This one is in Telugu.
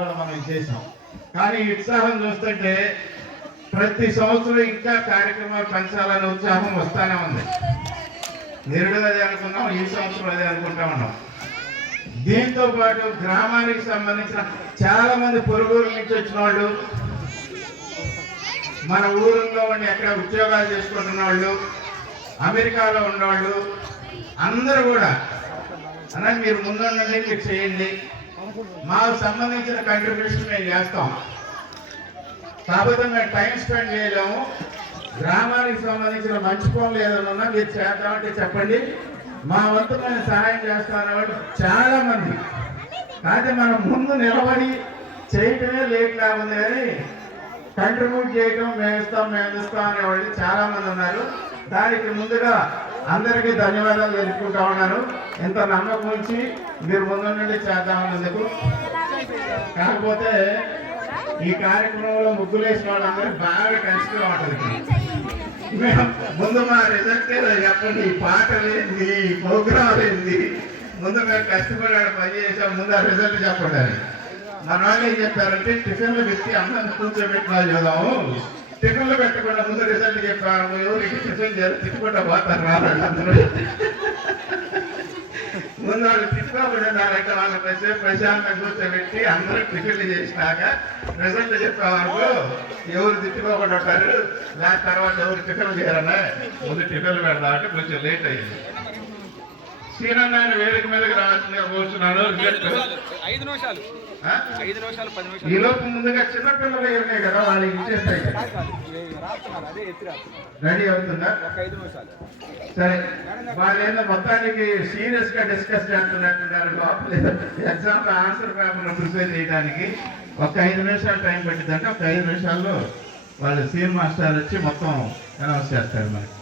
ఇవాళ మనం చేసాం. కానీ ఈ ఉత్సాహం చూస్తుంటే ప్రతి సంవత్సరం ఇంకా కార్యక్రమాలు పెంచాలనే ఉత్సాహం వస్తానే ఉంది. నిరుడు అదే అనుకున్నాం, ఈ సంవత్సరం అదే అనుకుంటా ఉన్నాం. దీంతో పాటు గ్రామానికి సంబంధించిన చాలా మంది పొరుగురు నుంచి వచ్చిన వాళ్ళు, మన ఊరిలో ఉండి ఎక్కడ ఉద్యోగాలు చేసుకుంటున్న వాళ్ళు, అమెరికాలో ఉన్నవాళ్ళు అందరూ కూడా అన్నది మీరు ముందుండండి, మీరు చేయండి, మాకు సంబంధించిన కంట్రిబ్యూషన్ మేము చేస్తాం. కాకపోతే మేము టైం స్పెండ్ చేయలేము, గ్రామానికి సంబంధించిన మంచి పనులు ఏదైనా ఉన్నా మీరు చేద్దామంటే చెప్పండి, మా వంతు మేము సహాయం చేస్తామనే వాళ్ళు చాలా మంది. కానీ మనం ముందు నిలబడి చేయటమే లేట్ లేకుంది, కానీ కంట్రిబ్యూట్ చేయటం మేము ఇస్తాం అనేవాళ్ళు చాలా మంది ఉన్నారు. దానికి ముందుగా అందరికీ ధన్యవాదాలు తెలుపుకుంటా ఉన్నాను. ఇంత నమ్మకం ఉంచి మీరు ముందు నుండి చేద్దామన్నందుకు. కాకపోతే ఈ కార్యక్రమంలో ముగ్గులు వేసిన వాళ్ళందరూ బాగా కష్టంగా ఉంటుంది. మేము ముందు మా రిజల్ట్ చెప్పండి, ఈ పాటలు ఏంది, ఈ ప్రోగ్రాం ఏంది, ముందు మేము కష్టపడి పని చేసాం, ముందు ఆ రిజల్ట్ చెప్పండి. మన వాళ్ళు ఏం చెప్పారంటే టిఫిన్లు పెట్టి అందరిని కూర్చోబెట్టిన చూద్దాము, టిఫిన్లు పెట్టకుండా ముందు రిజల్ట్ చెప్పాము, ఎవరికి టిఫిన్ తిట్టుకుంటా పోతారు రావాలి అందరూ. ముందు వాళ్ళు తిట్టుకోబడినారంటే వాళ్ళకి ప్రశాంతంగా కూర్చోబెట్టి అందరూ టిఫిన్లు చేసినాక రిజల్ట్ చెప్పేవారు ఎవరు తిట్టుకోకుండా ఉంటారు. దాని తర్వాత ఎవరు టిఫిన్లు చేయరన్నా ముందు టిఫిన్లు పెడదామంటే కొంచెం లేట్ అయ్యింది. శ్రీరంగాన్ని వేదిక మీదకి రావాల్సిందిగా కూర్చున్నాను. 5 నిమిషాలు 10 నిమిషాలు ఈ లోపు ముందుగా చిన్నపిల్లలు ఉన్నాయి కదా, వాళ్ళకి ఇచ్చేస్తాయి. రెడీ అవుతుందా? సరే, వాళ్ళు ఏదో మొత్తానికి సీరియస్ గా డిస్కస్ చేస్తున్నట్టున్నారు. ఎగ్జామ్ లో ఆన్సర్ పేపర్ ప్రిపేర్ చేయడానికి ఒక 5 నిమిషాలు టైం పట్టిందంటే ఒక 5 నిమిషాల్లో వాళ్ళు సీనియర్ మాస్టర్ వచ్చి మొత్తం అనౌన్స్ చేస్తారు మనకి.